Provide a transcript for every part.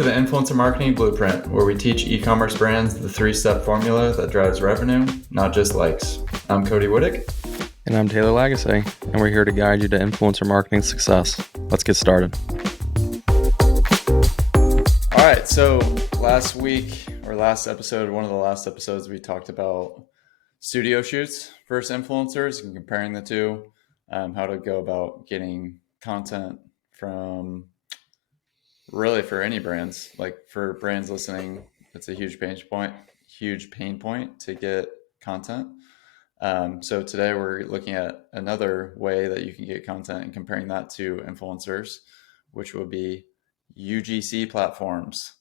to the Influencer Marketing Blueprint, where we teach e-commerce brands the three-step formula that drives revenue, not just likes. I'm Cody Whittick. And I'm Taylor Lagasse, and we're here to guide you to influencer marketing success. Let's get started. All right, so last episode, one of the last episodes, we talked about studio shoots versus influencers and comparing the two, how to go about getting content from really for any brands. Like for brands listening, it's a huge pain point to get content. So today we're looking at another way that you can get content and comparing that to influencers, which would be UGC platforms,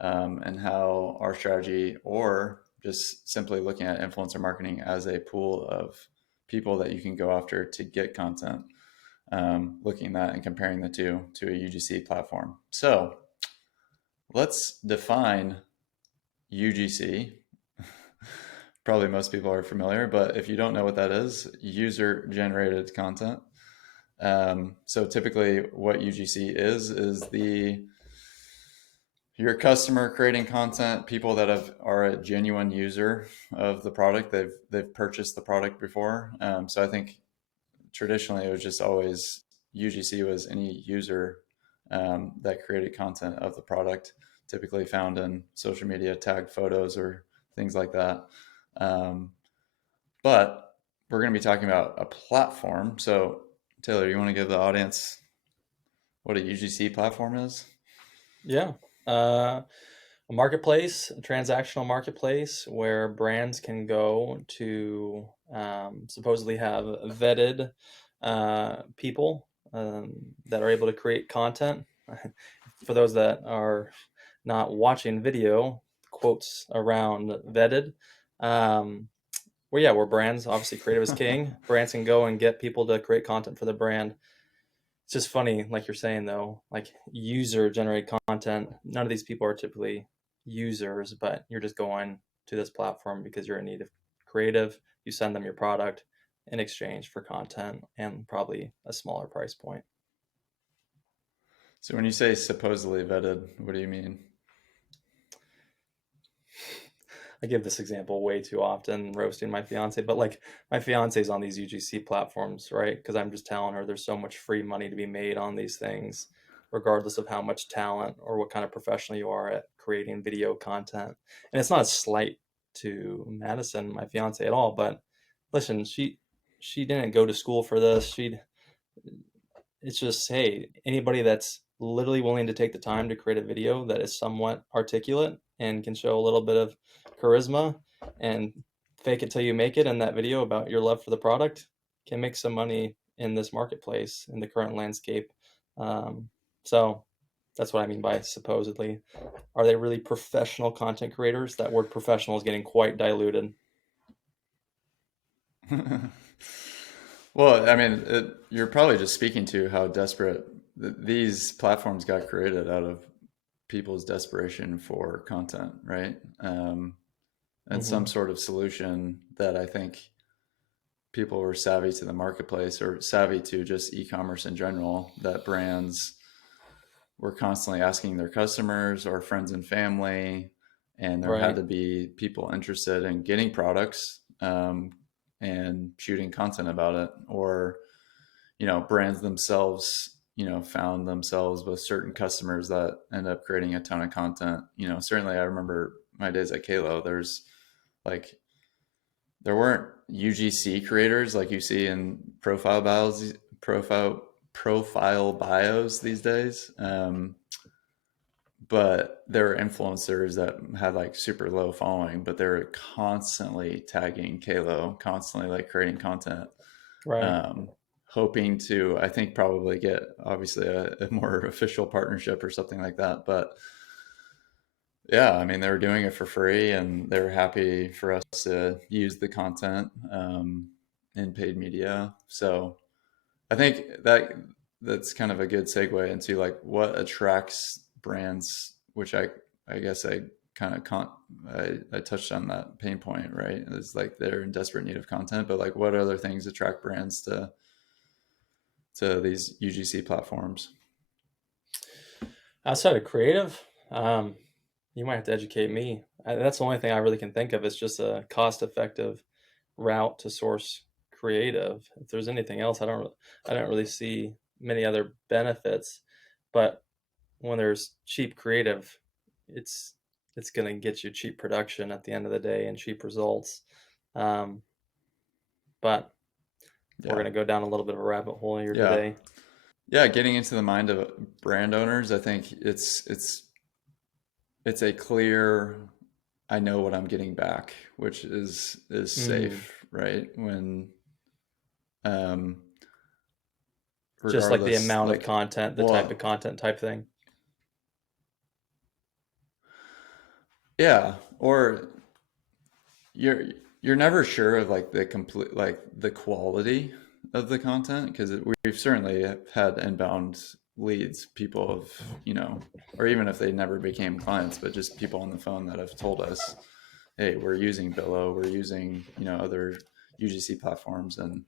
and how our strategy, or just simply looking at influencer marketing as a pool of people that you can go after to get content, looking at that and comparing the two to a UGC platform. So let's define UGC. Probably most people are familiar, but if you don't know what that is, user generated content. So typically what UGC is your customer creating content, people that are a genuine user of the product. They've purchased the product before. So I think traditionally it was just always UGC was any user that created content of the product, typically found in social media, tagged photos or things like that. But we're going to be talking about a platform. So Taylor, you want to give the audience what a UGC platform is? Yeah. A marketplace, a transactional marketplace where brands can go to supposedly have vetted people that are able to create content. For those that are not watching video, quotes around vetted. Where brands, obviously creative is king. Brands can go and get people to create content for the brand. It's just funny, like you're saying though, like user generated content. None of these people are typically users, but you're just going to this platform because you're in need of creative. You send them your product in exchange for content and probably a smaller price point. So when you say supposedly vetted, what do you mean? I give this example way too often, roasting my fiance, but like my fiance is on these UGC platforms, right? Because I'm just telling her there's so much free money to be made on these things, regardless of how much talent or what kind of professional you are at creating video content. And it's not a slight to Madison, my fiance, at all, but listen, she didn't go to school for this. It's just, hey, anybody that's literally willing to take the time to create a video that is somewhat articulate and can show a little bit of charisma and fake it till you make it in that video about your love for the product can make some money in this marketplace in the current landscape. So that's what I mean by supposedly. Are they really professional content creators? That word professional is getting quite diluted. Well, I mean, you're probably just speaking to how desperate these platforms got created out of people's desperation for content, right? And some sort of solution that I think people were savvy to the marketplace or savvy to just e-commerce in general, that brands were constantly asking their customers or friends and family, and there had to be people interested in getting products, and shooting content about it, or brands themselves found themselves with certain customers that end up creating a ton of content. Certainly I remember my days at Kalo, there weren't UGC creators like you see in profile bios these days, but there were influencers that had like super low following, but they're constantly tagging Kalo, constantly like creating content, hoping to, I think, probably get obviously a more official partnership or something like that. But yeah, I mean, they were doing it for free and they were happy for us to use the content in paid media. So I think that's kind of a good segue into like what attracts brands, which I guess I kind of I touched on that pain point, right? It's like they're in desperate need of content, but like what other things attract brands to these UGC platforms? Outside of creative, You might have to educate me. That's the only thing I really can think of is just a cost-effective route to source creative. If there's anything else, I don't really see many other benefits. But when there's cheap creative, it's it's going to get you cheap production at the end of the day and cheap results. Um, but we're Yeah. going to go down a little bit of a rabbit hole here Yeah. today. Yeah, getting into the mind of brand owners, I think it's a clear I know what I'm getting back, which is Mm, safe, right? When um just like the regardless amount of like content, the type of well, content type thing. yeah, or you're you're never sure of like the complete like the quality of the content because we've certainly had inbound leads, people of, you know, or even if they never became clients, but just people on the phone that have told us, hey, we're using Billo, we're using, you know, other UGC platforms, and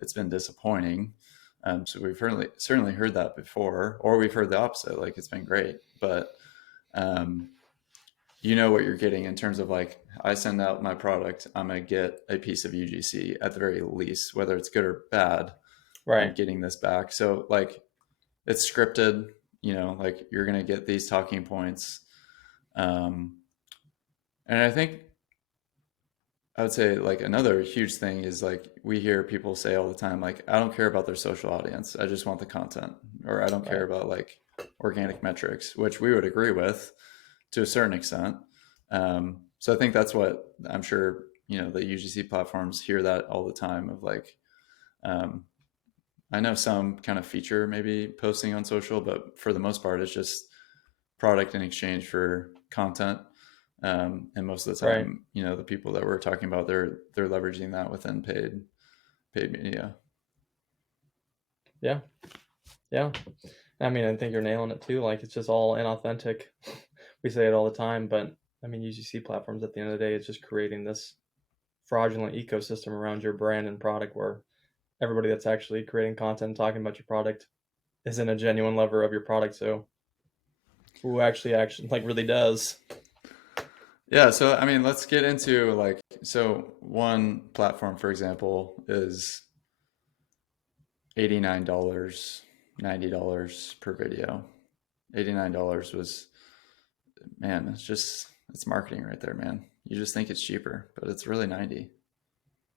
it's been disappointing. So we've certainly heard that before, or we've heard the opposite, like it's been great, but um, you know what you're getting in terms of like I send out my product, I'm gonna get a piece of UGC at the very least, whether it's good or bad. I'm Right. getting this back. So like it's scripted, you know, like you're gonna get these talking points. Um, and I think I would say like another huge thing is like we hear people say all the time, like, I don't care about their social audience. I just want the content. Or I don't care Right. about like organic metrics, which we would agree with to a certain extent. So I think that's what I'm sure, you know, the UGC platforms hear that all the time of like, um, I know some kind of feature maybe posting on social, but for the most part, it's just product in exchange for content. And most of the Right. time, you know, the people that we're talking about, they're leveraging that within paid media. Yeah. Yeah. I mean, I think you're nailing it too. Like it's just all inauthentic. We say it all the time, but I mean, UGC platforms at the end of the day, it's just creating this fraudulent ecosystem around your brand and product where everybody that's actually creating content and talking about your product isn't a genuine lover of your product. So who actually like really does? Yeah, so I mean, let's get into like so one platform, for example, is $89, $90 per video. $89 was, man, it's marketing right there, man. You just think it's cheaper, but it's really 90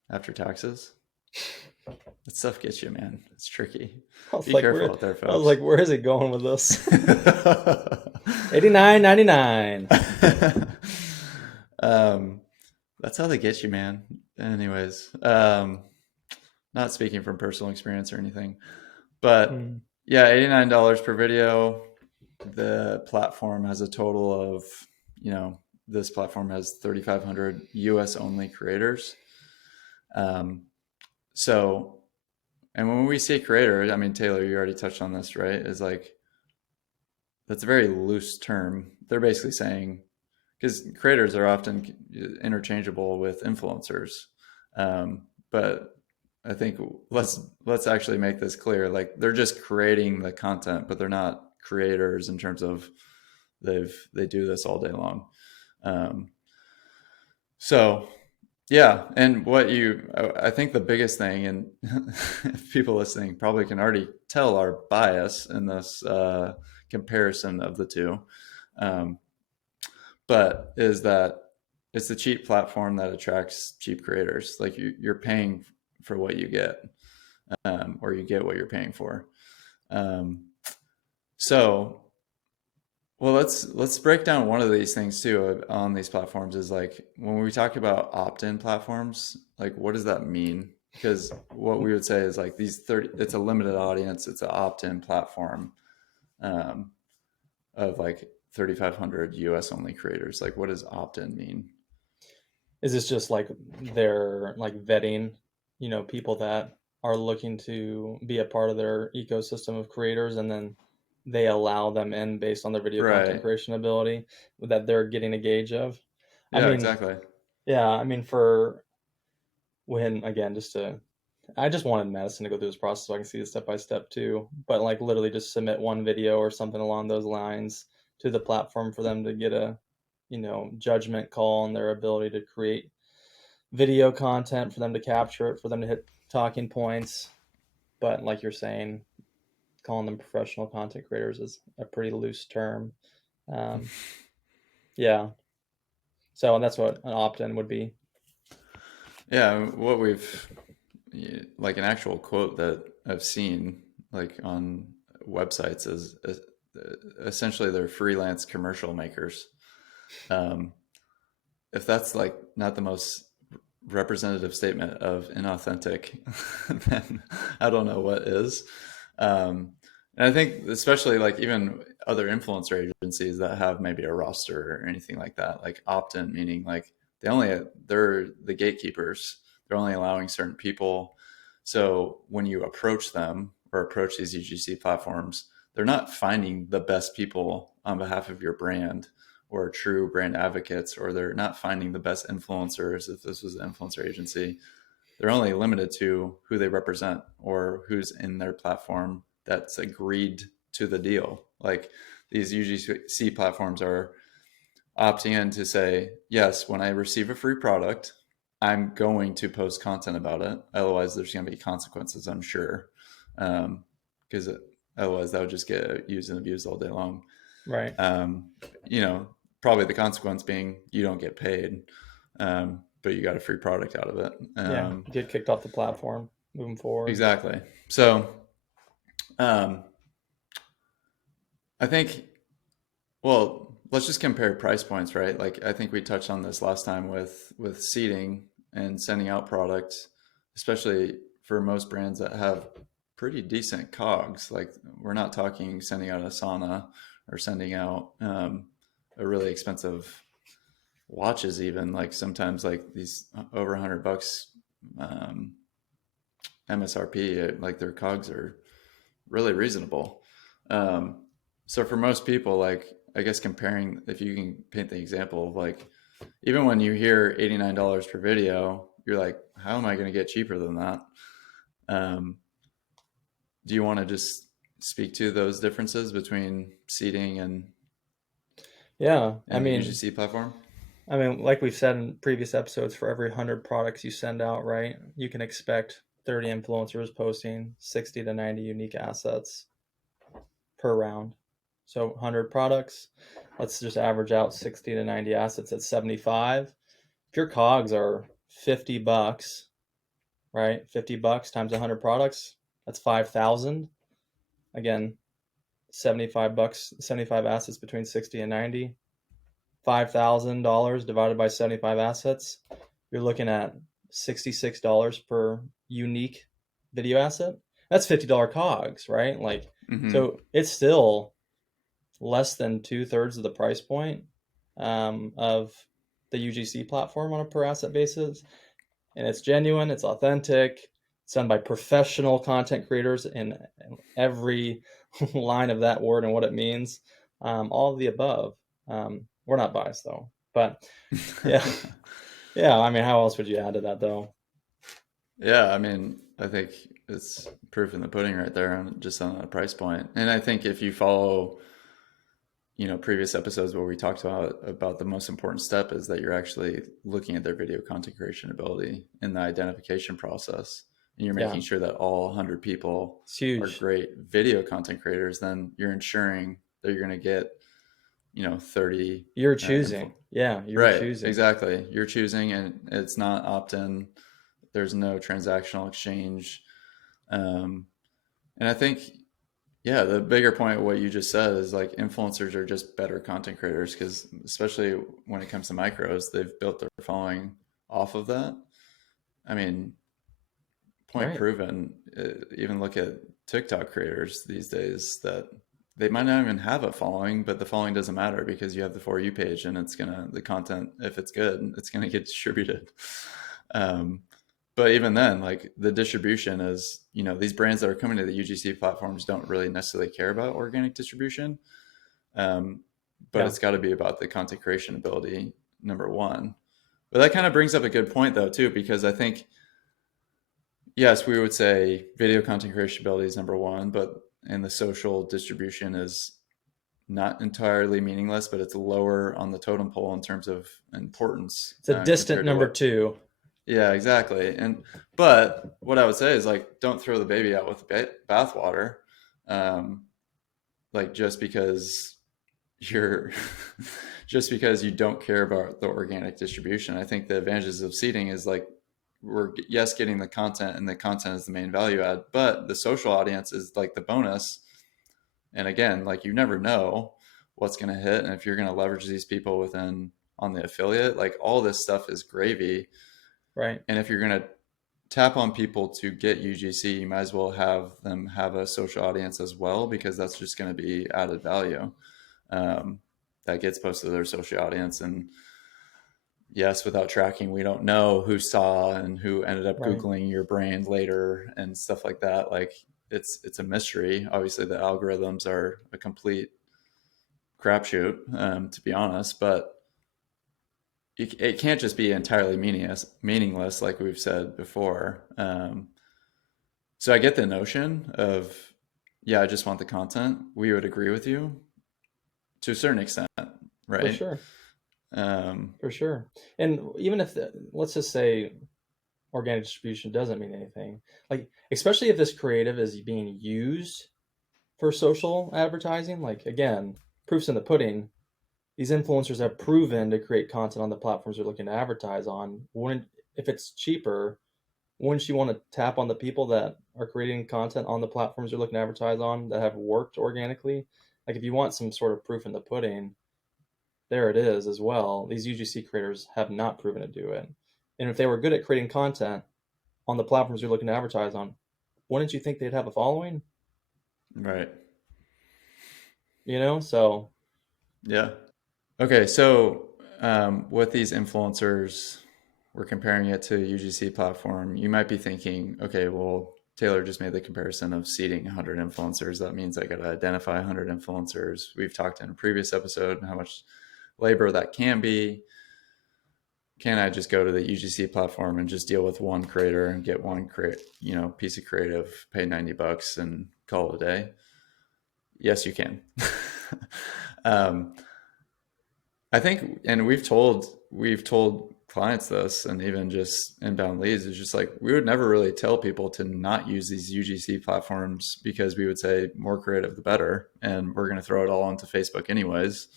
after taxes. That stuff gets you, man. It's tricky. I was Be like, careful where? out there, I was folks. like, where is it going with this? 89.99. um, that's how they get you, man. Anyways, not speaking from personal experience or anything, but Mm. yeah, $89 per video. The platform has a total of, you know, this platform has 3,500 US only creators. Um, so, and when we say creator, I mean, Taylor, you already touched on this, right? Is like, that's a very loose term. They're basically saying, because creators are often interchangeable with influencers. But I think let's actually make this clear. Like they're just creating the content, but they're not creators in terms of they do this all day long. Um, so yeah, and what you I think the biggest thing, and people listening probably can already tell our bias in this comparison of the two. Um, but is that it's a cheap platform that attracts cheap creators. Like you're paying for what you get, or you get what you're paying for. Um, so, well, let's break down one of these things too on these platforms. Is like when we talk about opt-in platforms, like what does that mean? Because what we would say is like these 30, it's a limited audience, it's an opt-in platform. Um, of like 3,500 US only creators. Like, what does opt in mean? Is this just like they're like vetting, people that are looking to be a part of their ecosystem of creators, and then they allow them in based on their video content Right. creation ability that they're getting a gauge of? I Yeah, mean, exactly. yeah, I mean, for when, again, I just wanted Madison to go through this process so I can see the step by step too. But like literally just submit one video or something along those lines to the platform for them to get a, judgment call on their ability to create video content, for them to capture it, for them to hit talking points. But like you're saying, calling them professional content creators is a pretty loose term. Um, yeah. So, and that's what an opt-in would be. Yeah, what we've like an actual quote that I've seen like on websites is essentially they're freelance commercial makers. Um, if that's like not the most representative statement of inauthentic, then I don't know what is. And I think especially like even other influencer agencies that have maybe a roster or anything like that, like opt-in, meaning like they're the gatekeepers. They're only allowing certain people. So when you approach them or approach these UGC platforms, they're not finding the best people on behalf of your brand or true brand advocates, or they're not finding the best influencers. If this was an influencer agency, they're only limited to who they represent or who's in their platform that's agreed to the deal. Like these UGC platforms are opting in to say, yes, when I receive a free product, I'm going to post content about it. Otherwise, there's going to be consequences, I'm sure. Because otherwise, that would just get used and abused all day long. Right. Um, you know, probably the consequence being you don't get paid, but you got a free product out of it. Yeah. Get kicked off the platform moving forward. Exactly. So um, I think, well, let's just compare price points, right? Like I think we touched on this last time with seeding and sending out products, especially for most brands that have pretty decent cogs. Like we're not talking sending out a sauna or sending out a really expensive watches, even like sometimes like these over $100 um, MSRP, like their cogs are really reasonable. Um, so for most people, like I guess comparing, if you can paint the example of like, even when you hear $89 per video, you're like, how am I going to get cheaper than that? Um, do you want to just speak to those differences between seeding Yeah. and the UGC platform? Like we've said in previous episodes, for every 100 products you send out, right, you can expect 30 influencers posting 60 to 90 unique assets per round. So 100 products, let's just average out 60 to 90 assets at 75. If your cogs are $50, right? $50 times 100 products, that's 5,000. Again, $75, 75 assets between 60 and 90. $5,000 divided by 75 assets, you're looking at $66 per unique video asset. That's $50 cogs, right? Like, Mm-hmm. so it's still less than 2/3 of the price point of the UGC platform on a per asset basis. And it's genuine, it's authentic, it's done by professional content creators in every line of that word and what it means. All of the above. We're not biased though, but yeah, yeah. How else would you add to that though? Yeah, I mean, I think it's proof in the pudding right there, just on that price point. And I think if you follow, previous episodes where we talked about the most important step is that you're actually looking at their video content creation ability in the identification process, and you're Yeah, making sure that all 100 people it's are huge. great video content creators. Then you're ensuring that you're going to get, 30 You're info. choosing. Yeah, you're Right, choosing. exactly. You're choosing, and it's not opt-in. There's no transactional exchange. Um, and I think, yeah, the bigger point of what you just said is like influencers are just better content creators because, especially when it comes to micros, they've built their following off of that. I mean, point Right. proven. Even look at TikTok creators these days that they might not even have a following, but the following doesn't matter because you have the For You page and the content, if it's good, it's gonna get distributed. Um, but even then, like the distribution is, these brands that are coming to the UGC platforms don't really necessarily care about organic distribution. Um, but Yeah. it's got to be about the content creation ability, number one. But that kind of brings up a good point though, too, because I think, yes, we would say video content creation ability is number one, but and the social distribution is not entirely meaningless, but it's lower on the totem pole in terms of importance It's a distant compared to number what. two. Yeah, exactly. But what I would say is like, don't throw the baby out with the bathwater. Um, like just because you're just because you don't care about the organic distribution. I think the advantages of seeding is like we're yes getting the content, and the content is the main value add, but the social audience is like the bonus. And again, like you never know what's going to hit, and if you're going to leverage these people within on the affiliate, like all this stuff is gravy. Right. And if you're going to tap on people to get UGC, you might as well have them have a social audience as well, because that's just going to be added value um, that gets posted to their social audience. And yes, without tracking, we don't know who saw and who ended up Right. Googling your brand later and stuff like that. Like it's a mystery. Obviously, the algorithms are a complete crapshoot, to be honest, but it can't just be entirely meaningless, like we've said before. So I get the notion of, yeah, I just want the content. We would agree with you to a certain extent, For right? sure. Um, For sure. And even if let's just say organic distribution doesn't mean anything, like especially if this creative is being used for social advertising, like again, proofs in the pudding. These influencers have proven to create content on the platforms they're looking to advertise on. Wouldn't if it's cheaper, wouldn't you want to tap on the people that are creating content on the platforms you're looking to advertise on that have worked organically? Like if you want some sort of proof in the pudding, there it is as well. These UGC creators have not proven to do it. And if they were good at creating content on the platforms you're looking to advertise on, wouldn't you think they'd have a following? right. So Yeah. Okay. So with these influencers, we're comparing it to UGC platform. You might be thinking, okay, well, Taylor just made the comparison of seeding 100 influencers. That means I got to identify 100 influencers. We've talked in a previous episode how much labor that can be. Can I just go to the UGC platform and just deal with one creator and get one piece of creative, pay $90 and call it a day? Yes, you can. um, I think, and we've told clients this, and even just inbound leads, is just like we would never really tell people to not use these UGC platforms, because we would say more creative the better, and we're going to throw it all onto Facebook anyways,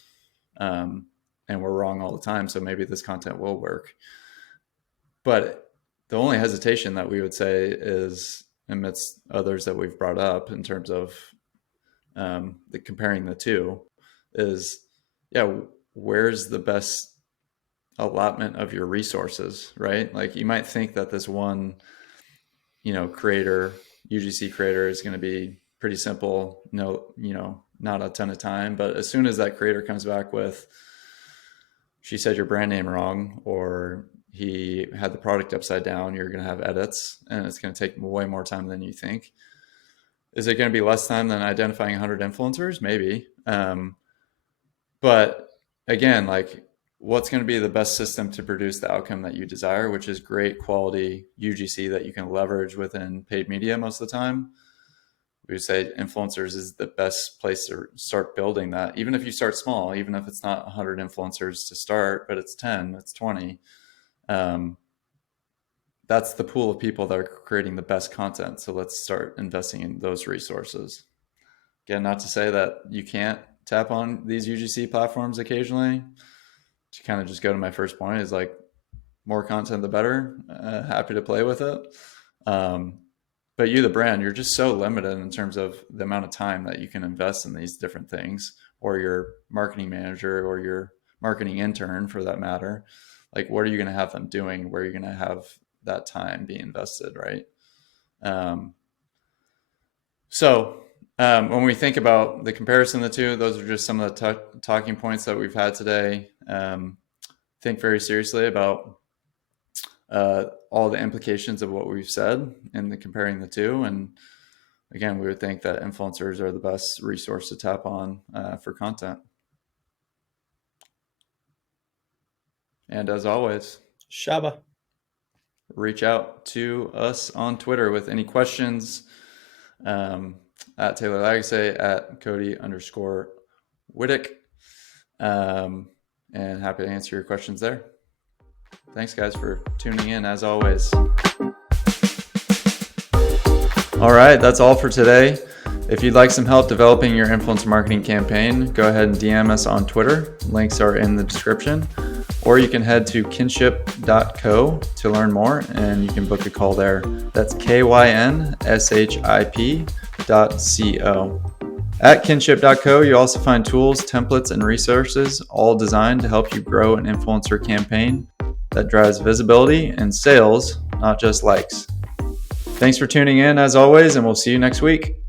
um, and we're wrong all the time. So maybe this content will work, but the only hesitation that we would say is amidst others that we've brought up in terms of the comparing the two is, yeah, where's the best allotment of your resources, right? Like you might think that this one, creator, UGC creator is going to be pretty simple, no, not a ton of time. But as soon as that creator comes back with, she said your brand name wrong, or he had the product upside down, you're going to have edits, and it's going to take way more time than you think. Is it going to be less time than identifying 100 influencers? Maybe. But again, like what's going to be the best system to produce the outcome that you desire, which is great quality UGC that you can leverage within paid media most of the time. We would say influencers is the best place to start building that. Even if you start small, even if it's not 100 influencers to start, but it's 10, it's 20. Um, that's the pool of people that are creating the best content. So let's start investing in those resources. Again, not to say that you can't tap on these UGC platforms occasionally. To kind of just go to my first point is like more content, the better. Happy to play with it. Um, but you, the brand, you're just so limited in terms of the amount of time that you can invest in these different things, or your marketing manager or your marketing intern for that matter. Like, what are you going to have them doing? Where are you going to have that time be invested, right? Um, when we think about the comparison of the two, those are just some of the talking points that we've had today. Think very seriously about all the implications of what we've said in the comparing the two. And again, we would think that influencers are the best resource to tap on for content. And as always, Shaba. reach out to us on Twitter with any questions, at Taylor Lagasse, at Cody_. Whittick. And happy to answer your questions there. Thanks, guys, for tuning in, as always. All right, that's all for today. If you'd like some help developing your influencer marketing campaign, go ahead and DM us on Twitter. Links are in the description. Or you can head to kinship.co to learn more, and you can book a call there. That's KYNSHIP.co. At kinship.co, you also find tools, templates, and resources, all designed to help you grow an influencer campaign that drives visibility and sales, not just likes. Thanks for tuning in, as always, and we'll see you next week.